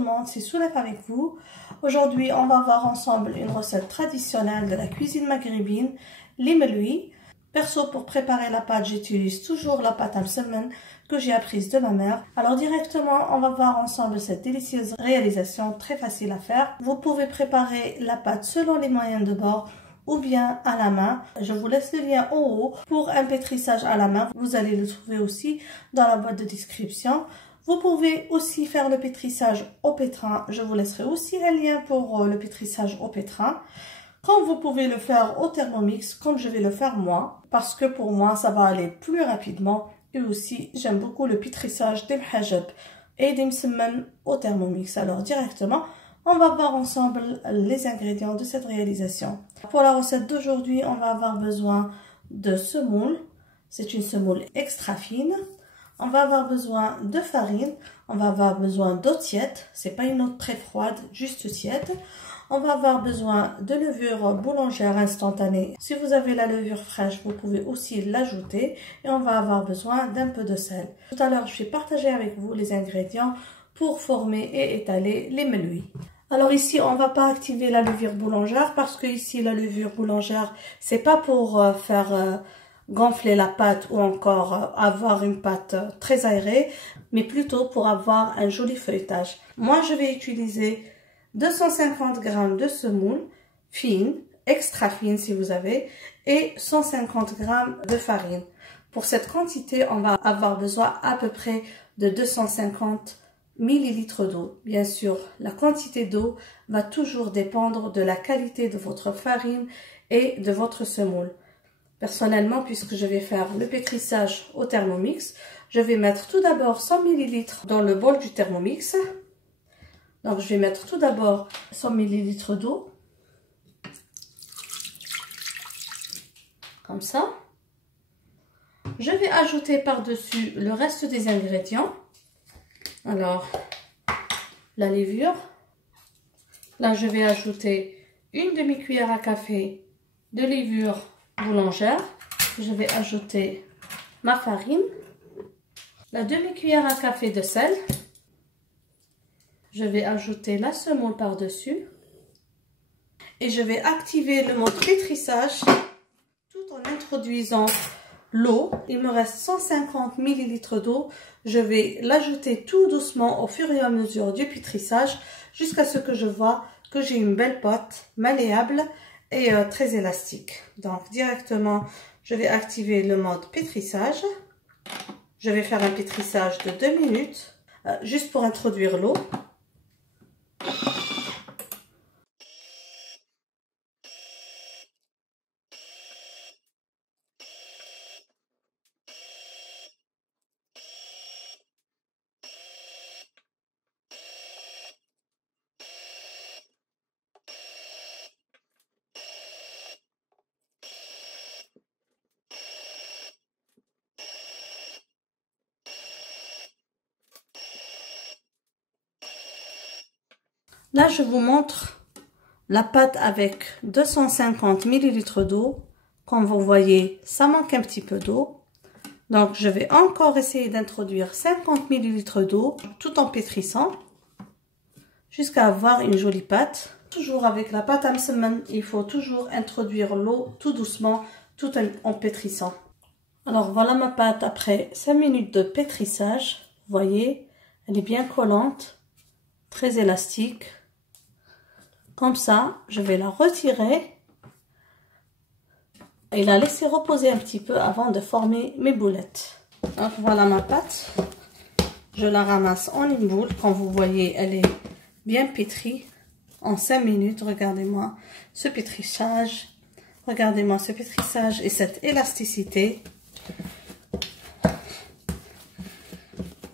le monde, c'est Soulef avec vous. Aujourd'hui, on va voir ensemble une recette traditionnelle de la cuisine maghrébine, les meloui. Perso, pour préparer la pâte, j'utilise toujours la pâte Amselmen que j'ai apprise de ma mère. Alors directement, on va voir ensemble cette délicieuse réalisation très facile à faire. Vous pouvez préparer la pâte selon les moyens de bord ou bien à la main. Je vous laisse le lien en haut pour un pétrissage à la main. Vous allez le trouver aussi dans la boîte de description. Vous pouvez aussi faire le pétrissage au pétrin. Je vous laisserai aussi un lien pour le pétrissage au pétrin. Comme vous pouvez le faire au Thermomix, comme je vais le faire moi, parce que pour moi, ça va aller plus rapidement. Et aussi, j'aime beaucoup le pétrissage des mhajab et des msemmen au Thermomix. Alors directement, on va voir ensemble les ingrédients de cette réalisation. Pour la recette d'aujourd'hui, on va avoir besoin de semoule. C'est une semoule extra fine. On va avoir besoin de farine. On va avoir besoin d'eau tiède. C'est pas une eau très froide, juste tiède. On va avoir besoin de levure boulangère instantanée. Si vous avez la levure fraîche, vous pouvez aussi l'ajouter. Et on va avoir besoin d'un peu de sel. Tout à l'heure, je vais partager avec vous les ingrédients pour former et étaler les meloui. Alors ici, on va pas activer la levure boulangère parce que ici, la levure boulangère, c'est pas pour faire gonfler la pâte ou encore avoir une pâte très aérée, mais plutôt pour avoir un joli feuilletage. Moi, je vais utiliser 250 g de semoule fine, extra fine si vous avez, et 150 g de farine. Pour cette quantité, on va avoir besoin à peu près de 250 millilitres d'eau. Bien sûr, la quantité d'eau va toujours dépendre de la qualité de votre farine et de votre semoule. Personnellement, puisque je vais faire le pétrissage au Thermomix, je vais mettre tout d'abord 100 ml dans le bol du Thermomix. Donc, je vais mettre tout d'abord 100 ml d'eau. Comme ça. Je vais ajouter par-dessus le reste des ingrédients. Alors, la levure. Là, je vais ajouter une demi-cuillère à café de levure boulangère. Je vais ajouter ma farine, la demi-cuillère à café de sel. Je vais ajouter la semoule par-dessus. Et je vais activer le mode pétrissage tout en introduisant l'eau. Il me reste 150 ml d'eau. Je vais l'ajouter tout doucement au fur et à mesure du pétrissage jusqu'à ce que je vois que j'ai une belle pâte malléable et très élastique. Donc directement, je vais activer le mode pétrissage. Je vais faire un pétrissage de 2 minutes juste pour introduire l'eau. Là, je vous montre la pâte avec 250 ml d'eau. Comme vous voyez, ça manque un petit peu d'eau. Donc, je vais encore essayer d'introduire 50 ml d'eau tout en pétrissant jusqu'à avoir une jolie pâte. Toujours avec la pâte Amselmen, il faut toujours introduire l'eau tout doucement tout en pétrissant. Alors, voilà ma pâte après 5 minutes de pétrissage. Vous voyez, elle est bien collante, très élastique. Comme ça, je vais la retirer et la laisser reposer un petit peu avant de former mes boulettes. Donc voilà ma pâte. Je la ramasse en une boule. Comme vous voyez, elle est bien pétrie en 5 minutes. Regardez-moi ce pétrissage. Regardez-moi ce pétrissage et cette élasticité.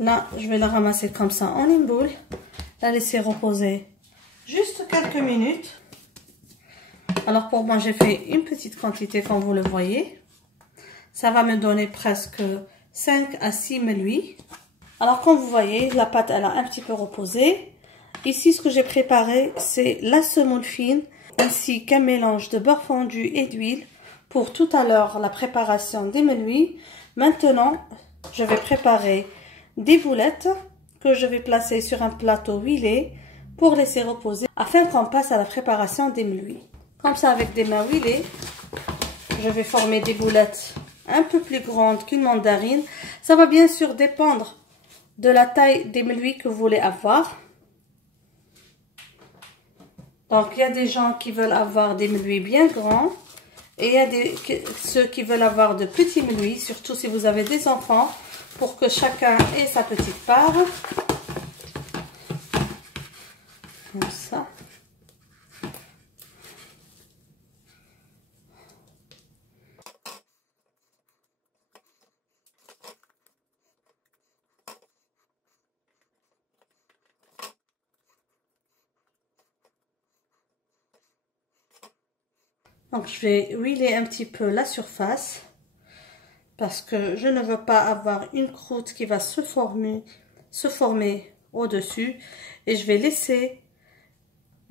Là, je vais la ramasser comme ça en une boule. La laisser reposer juste quelques minutes. Alors pour moi, j'ai fait une petite quantité comme vous le voyez. Ça va me donner presque 5 à 6 meloui. Alors comme vous voyez, la pâte elle a un petit peu reposé. Ici, ce que j'ai préparé, c'est la semoule fine ainsi qu'un mélange de beurre fondu et d'huile pour tout à l'heure la préparation des meloui. Maintenant, je vais préparer des boulettes que je vais placer sur un plateau huilé pour laisser reposer afin qu'on passe à la préparation des meuluis. Comme ça, avec des mains huilées, je vais former des boulettes un peu plus grandes qu'une mandarine. Ça va bien sûr dépendre de la taille des meuluis que vous voulez avoir. Donc, il y a des gens qui veulent avoir des meuluis bien grands et il y a ceux qui veulent avoir de petits meuluis, surtout si vous avez des enfants, pour que chacun ait sa petite part. Comme ça. Donc, je vais huiler un petit peu la surface parce que je ne veux pas avoir une croûte qui va se former au-dessus. Et je vais laisser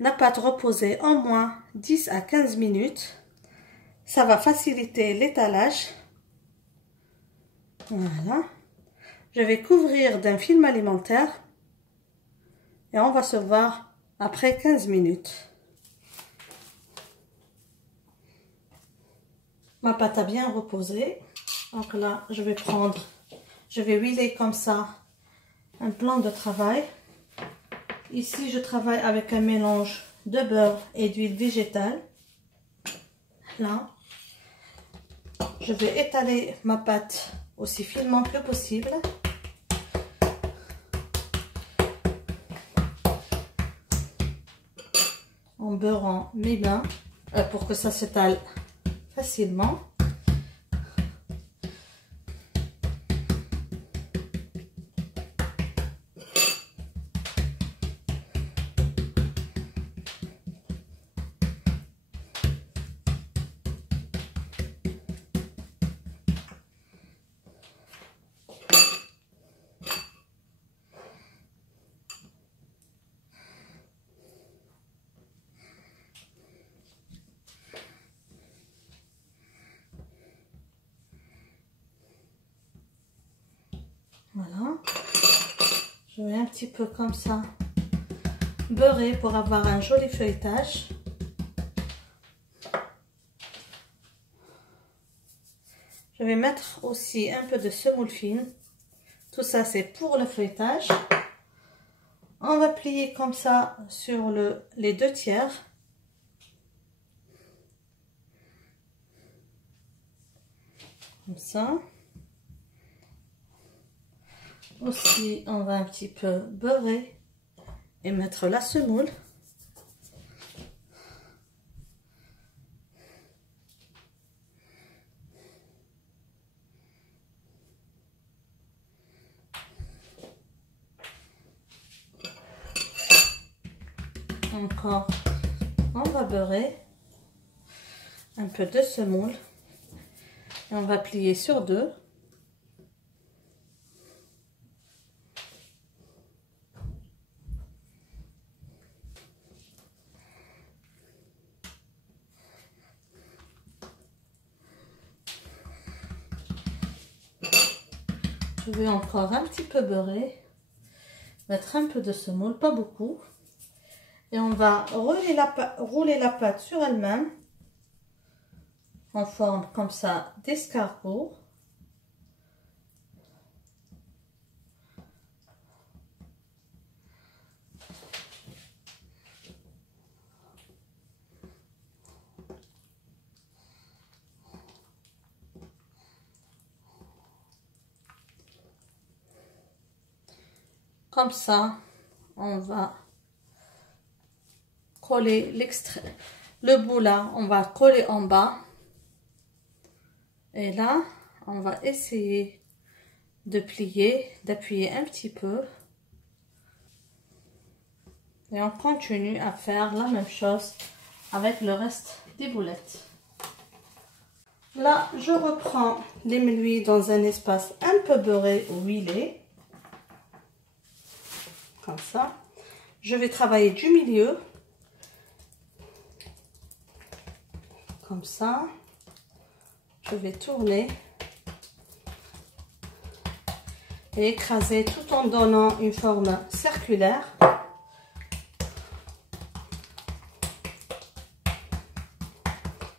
la pâte reposer au moins 10 à 15 minutes. Ça va faciliter l'étalage. Voilà. Je vais couvrir d'un film alimentaire et on va se voir après 15 minutes. Ma pâte a bien reposé. Donc là, je vais huiler comme ça un plan de travail. Ici, je travaille avec un mélange de beurre et d'huile végétale. Là, je vais étaler ma pâte aussi finement que possible. En beurrant mes mains pour que ça s'étale facilement. Voilà, je vais un petit peu comme ça beurrer pour avoir un joli feuilletage. Je vais mettre aussi un peu de semoule fine. Tout ça c'est pour le feuilletage. On va plier comme ça sur les 2/3. Comme ça. Aussi, on va un petit peu beurrer et mettre la semoule. Encore, on va beurrer un peu de semoule et on va plier sur 2. Je vais encore un petit peu beurrer, mettre un peu de semoule, pas beaucoup. Et on va rouler la pâte sur elle-même en forme comme ça d'escargot. Comme ça, on va coller le bout là, on va coller en bas. Et là, on va essayer de plier, d'appuyer un petit peu. Et on continue à faire la même chose avec le reste des boulettes. Là, je reprends les meuluis dans un espace un peu beurré ou huilé. Comme ça. Je vais travailler du milieu. Comme ça. Je vais tourner. et écraser tout en donnant une forme circulaire.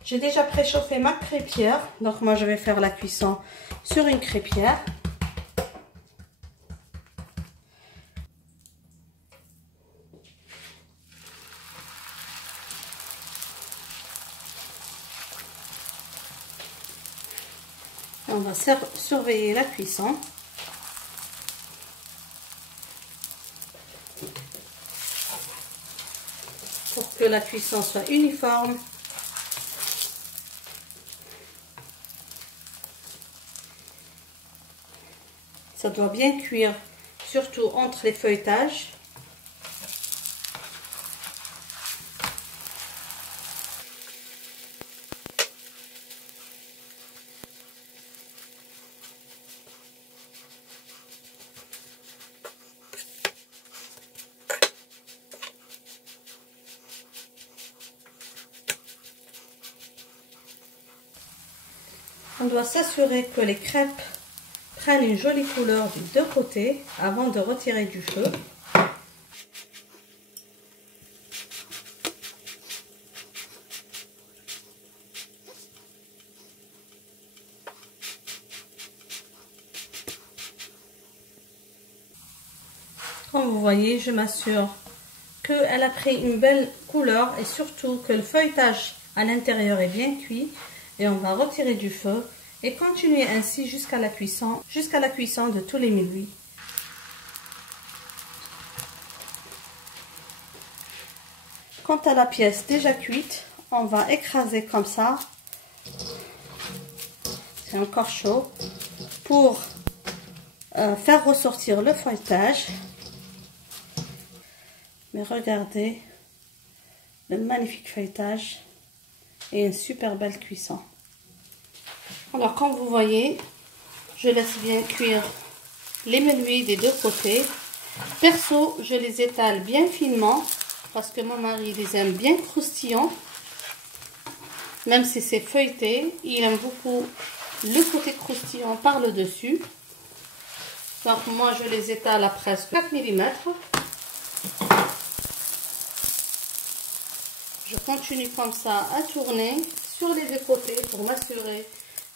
J'ai déjà préchauffé ma crêpière, donc moi je vais faire la cuisson sur une crêpière. On va surveiller la cuisson. Pour que la cuisson soit uniforme. Ça doit bien cuire, surtout entre les feuilletages. On doit s'assurer que les crêpes prennent une jolie couleur des deux côtés avant de retirer du feu. Comme vous voyez, je m'assure qu'elle a pris une belle couleur et surtout que le feuilletage à l'intérieur est bien cuit. Et on va retirer du feu et continuer ainsi jusqu'à la cuisson de tous les mi-cuits. Quant à la pièce déjà cuite, on va écraser comme ça. C'est encore chaud pour faire ressortir le feuilletage. Mais regardez le magnifique feuilletage et une super belle cuisson. Alors comme vous voyez, je laisse bien cuire les menuis des deux côtés. Perso, je les étale bien finement parce que mon mari les aime bien croustillants. Même si c'est feuilleté, il aime beaucoup le côté croustillant par le dessus. Donc moi je les étale à presque 4 mm. Je continue comme ça à tourner sur les deux côtés pour m'assurer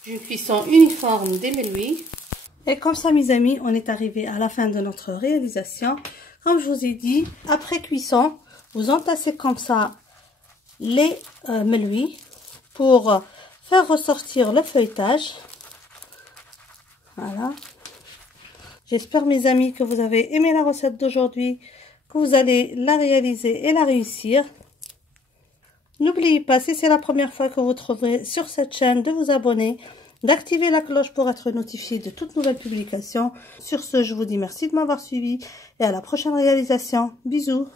d'une cuisson uniforme des menuis. Et comme ça mes amis, on est arrivé à la fin de notre réalisation. Comme je vous ai dit, après cuisson, vous entassez comme ça les menuis pour faire ressortir le feuilletage. Voilà. J'espère mes amis que vous avez aimé la recette d'aujourd'hui, que vous allez la réaliser et la réussir. N'oubliez pas, si c'est la première fois que vous trouverez sur cette chaîne, de vous abonner, d'activer la cloche pour être notifié de toutes nouvelles publications. Sur ce, je vous dis merci de m'avoir suivi et à la prochaine réalisation. Bisous!